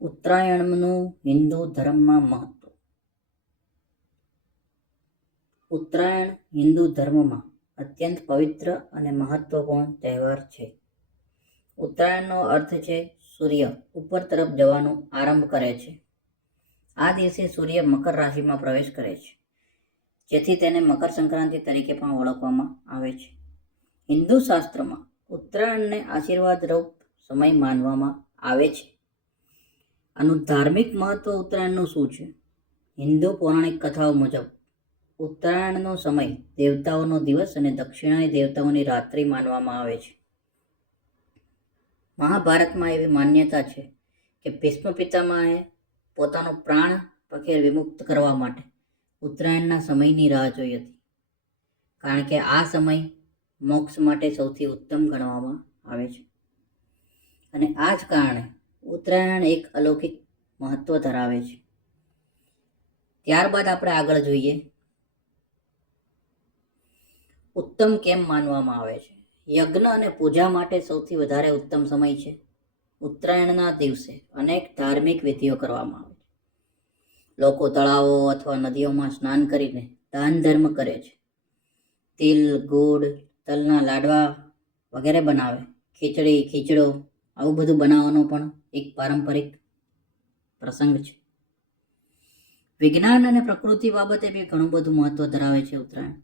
ઉત્તરાયણનું હિન્દુ ધર્મમાં મહત્વ. ઉત્તરાયણ હિન્દુ ધર્મમાં અત્યંત પવિત્ર અને મહત્વપૂર્ણ તહેવાર છે. ઉત્તરાયણનો અર્થ છે સૂર્ય ઉપર તરફ જવાનો આરંભ કરે છે. આ દિવસે સૂર્ય મકર રાશિમાં પ્રવેશ કરે છે. જેથી તેને મકર સંક્રાંતિ તરીકે પણ ઓળખવામાં આવે છે. હિન્દુ શાસ્ત્રમાં ઉત્તરાયણને આશીર્વાદરૂપ સમય માનવામાં આવે છે. આનું ધાર્મિક મહત્વ ઉત્તરાયણનું શું છે? હિન્દુ પૌરાણિક કથાઓ મુજબ, ઉત્તરાયણનો સમય દેવતાઓનો દિવસ અને દક્ષિણાની દેવતાઓની રાત્રિ માનવામાં આવે છે. મહાભારતમાં એવી માન્યતા છે કે ભીષ્મ પિતામહે પોતાનો પ્રાણ પખેર વિમુક્ત કરવા માટે ઉત્તરાયણના સમયની રાહ જોઈ હતી. કારણ કે આ સમય મોક્ષ માટે સૌથી ઉત્તમ ગણવામાં આવે છે. અને આ જ કારણે ઉત્તરાયણ એક અલૌકિક મહત્વ ધરાવે છે. ત્યારબાદ આપણે આગળ જોઈએ. ઉત્તમ કેમ માનવામાં આવે છે? યજ્ઞ અને પૂજા માટે સૌથી વધારે ઉત્તમ સમય છે. ઉત્તરાયણના દિવસે અનેક ધાર્મિક વિધિઓ કરવામાં આવે છે. લોકો તળાવો અથવા નદીઓમાં સ્નાન કરીને દાન ધર્મ કરે છે. તિલ, ગુડ, તલના લાડવા વગેરે બનાવે. ખીચડી, ખીચડો આવું બધું બનાવવાનો પણ એક પારંપરિક પ્રસંગ છે. વિજ્ઞાન અને પ્રકૃતિ બાબતે બી ઘણું બધું મહત્વ ધરાવે છે ઉત્તરાયણ.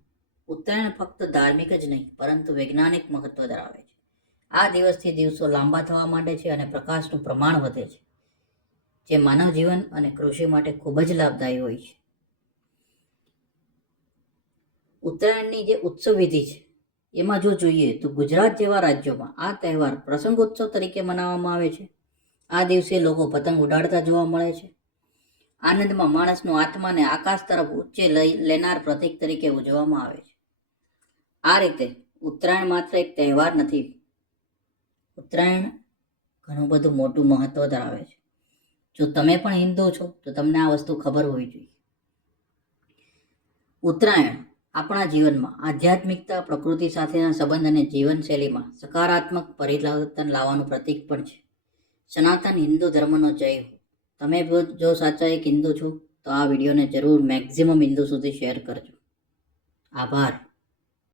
ઉત્તરાયણ ફક્ત ધાર્મિક જ નહીં, પરંતુ વૈજ્ઞાનિક મહત્વ ધરાવે છે. આ દિવસથી દિવસો લાંબા થવા માંડે છે અને પ્રકાશનું પ્રમાણ વધે છે, જે માનવ જીવન અને કૃષિ માટે ખૂબ જ લાભદાયી હોય છે. ઉત્તરાયણની જે ઉત્સવ વિધિ છે એમાં જો જોઈએ તો ગુજરાત જેવા રાજ્યોમાં આ તહેવાર પ્રસંગોત્સવ તરીકે મનાવવામાં આવે છે. આ દિવસે લોકો પતંગ ઉડાડતા જોવા મળે છે. આનંદમાં માણસનું આત્માને આકાશ તરફ ઉચ્ચે લઈ લેનાર પ્રતીક તરીકે ઉજવવામાં આવે છે. આ રીતે ઉત્તરાયણ માત્ર એક તહેવાર નથી. ઉત્તરાયણ ઘણું બધું મોટું મહત્વ ધરાવે છે. જો તમે પણ હિન્દુ છો તો તમને આ વસ્તુ ખબર હોવી જોઈએ. ઉત્તરાયણ આપણા જીવનમાં આધ્યાત્મિકતા, પ્રકૃતિ સાથેના સંબંધ અને જીવનશૈલીમાં સકારાત્મક પરિવર્તન લાવવાનું પ્રતીક પણ છે. સનાતન હિન્દુ ધર્મનો જય તમે જો સાચા એક હિન્દુ છો, તો આ વિડીયોને જરૂર મેક્ઝિમમ હિન્દુ સુધી શેર કરજો. આભાર.